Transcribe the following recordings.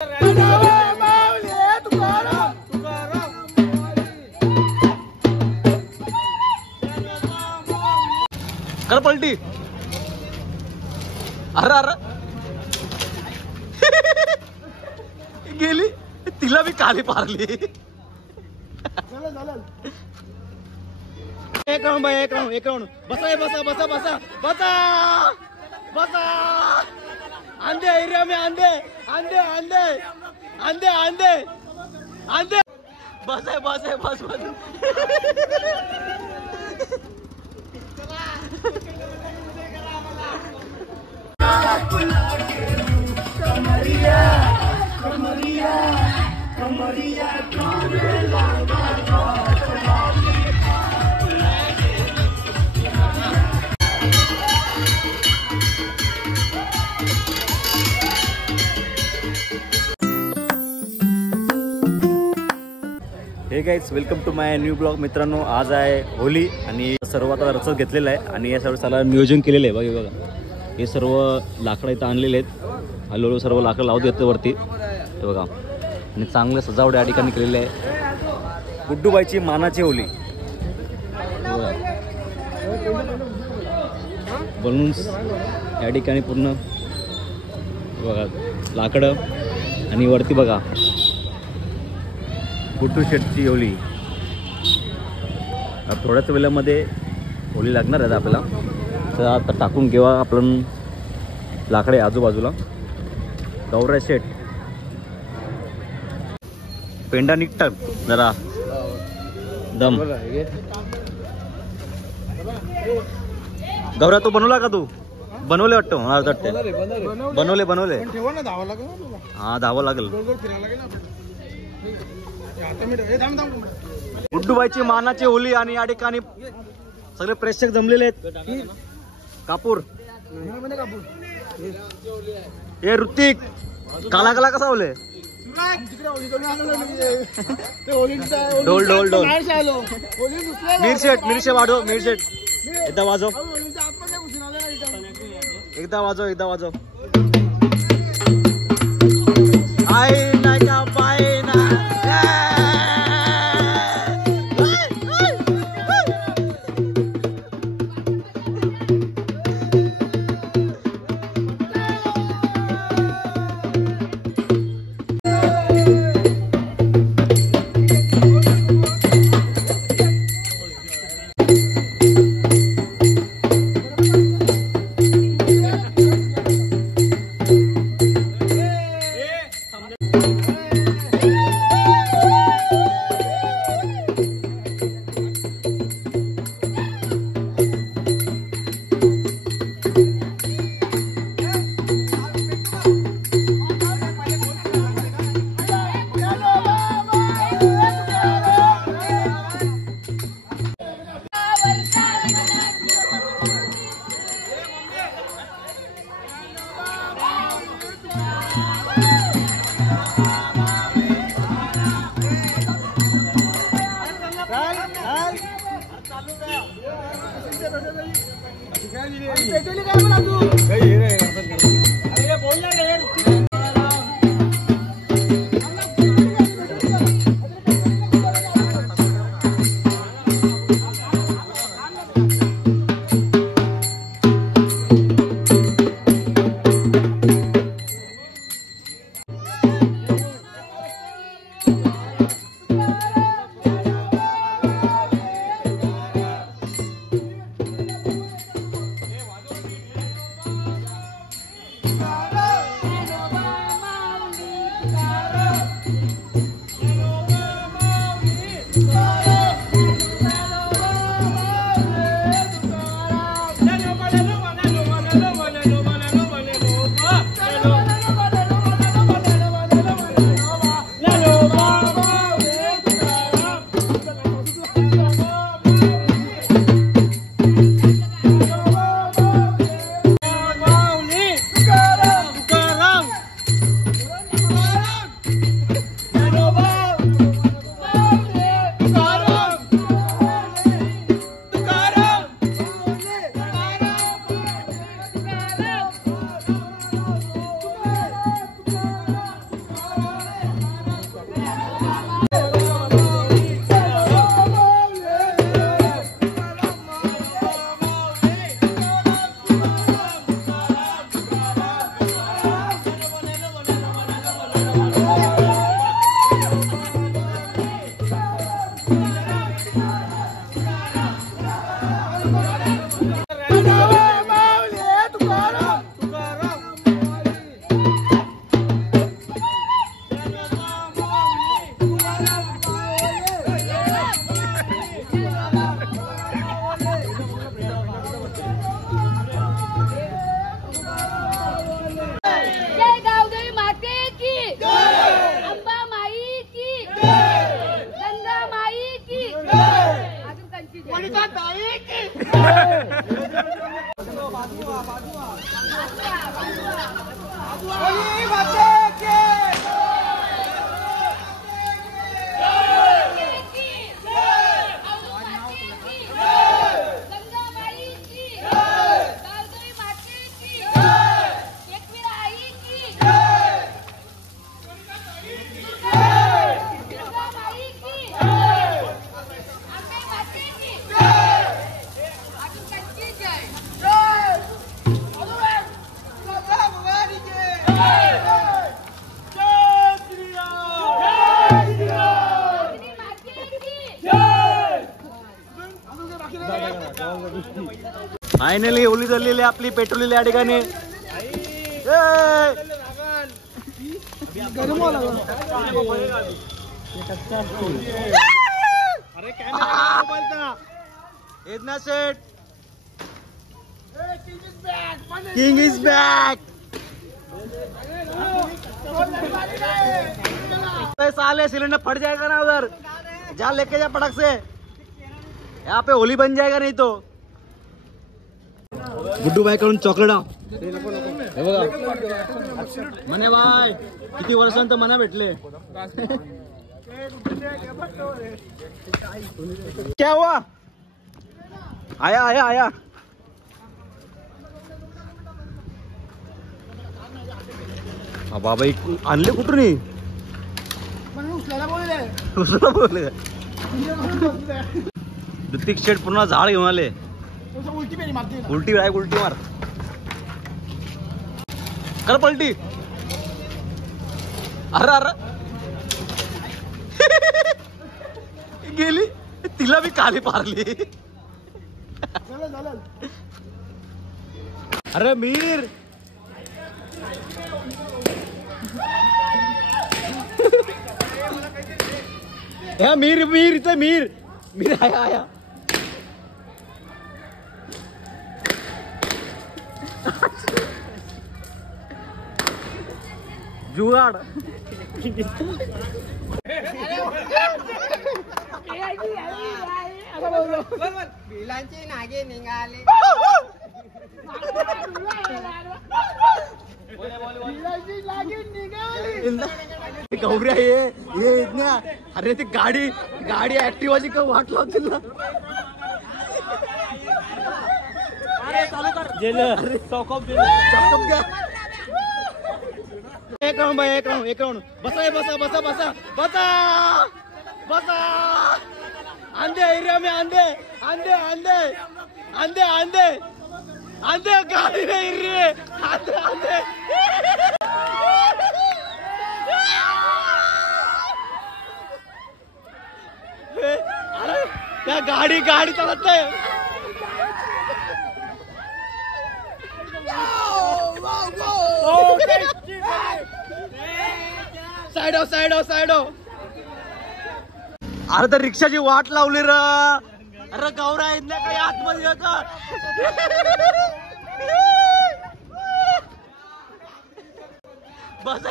कर पलटी. अरे अरे गेली, तिला मी काली पारली. एक राऊंड बाई, एक राऊंड, एक राऊंड. बसा बसा बसा बसा बसा बसा. आंधे एरिया में आंधे आंधे आंधे आंधे आंधे आंधे. बस आहे बस आहे बस बस. Hey guys, welcome to my new blog. मित्रांनो, आज आहे होली आणि सर्व आता रचत घेतलेलं आहे आणि या सर्व साला नियोजन केलेलं आहे. बघा हे सर्व लाकडं इथं आणलेले आहेत. हळूहळू सर्व लाकडं लावत येतं वरती. हे बघा, आणि चांगले सजावट या ठिकाणी केलेले आहे. गुड्डूबाईची मानाची होली. बलून्स या ठिकाणी पूर्ण बघा, लाकडं आणि वरती बघा गुड्डू शेटची होली. थोड्याच वेळामध्ये होली लागणार आहे आपल्याला, तर आता टाकून घेवा आपण लाकडे आजूबाजूला. गौरा शेट पेंडा निघतात जरा दम. गौरा तू बनवला का? तू बनवले वाटतं मला वाटते. बनवले बनवले. हा धावावं लागेल. गुड्डूबाईची मानाची होली आणि या ठिकाणी सगळे प्रेक्षक जमलेले आहेत. कापूर हे ऋतिक काला काला कसा होले. ढोल ढोल ढोल. मिरशेट मिरशे वाढव. मिरशेट एकदा वाजव, एकदा वाजव, एकदा वाजव. आई नाही का बाई ना. फायनली होली झालेली आपली पेट्रोल या ठिकाणी. King is back. साले सिलेंडर फट जाएगा ना उधर. जा लेके जा पटक से. यहाँ पे होली बन जाएगा नहीं तो. गुड्डू भाई कडून चॉकलेट हे बघा. मने बाय किती वर्षांत मना भेटले. क्या हुआ. आया आया आया. बाबा आणले कुठून. ऋतिक शेट पूर्ण झाड घेऊन आले. उलटी आहे उलटी मार कर पलटी. अरे अरे गेली. तिला मी काली पारली. अरे मीर या मीर मीर इथे मीर मीर आया आया. जुगाड. बिलांची नागे निघाले. गौऱ्या ये इतना. अरे ती गाडी गाडी ऍक्टिवाची का वाट लावतील ना. चालू कर. एक राऊंड भाई एक राऊंड. बसा बसा बसा बसा बसा बसा. आंधे एरिया में आंधे आंधे आंधे आंधे आंधे आंधे गाड़ी नहीं रही है. आंधे आंधे. अरे त्या गाडी चालत आहे. साइड. अरे तर रिक्षाची वाट लावली र. अरे गौरा इथल्या काही आतमध्ये का. बस.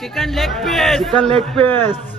Chicken leg piece. Chicken leg piece.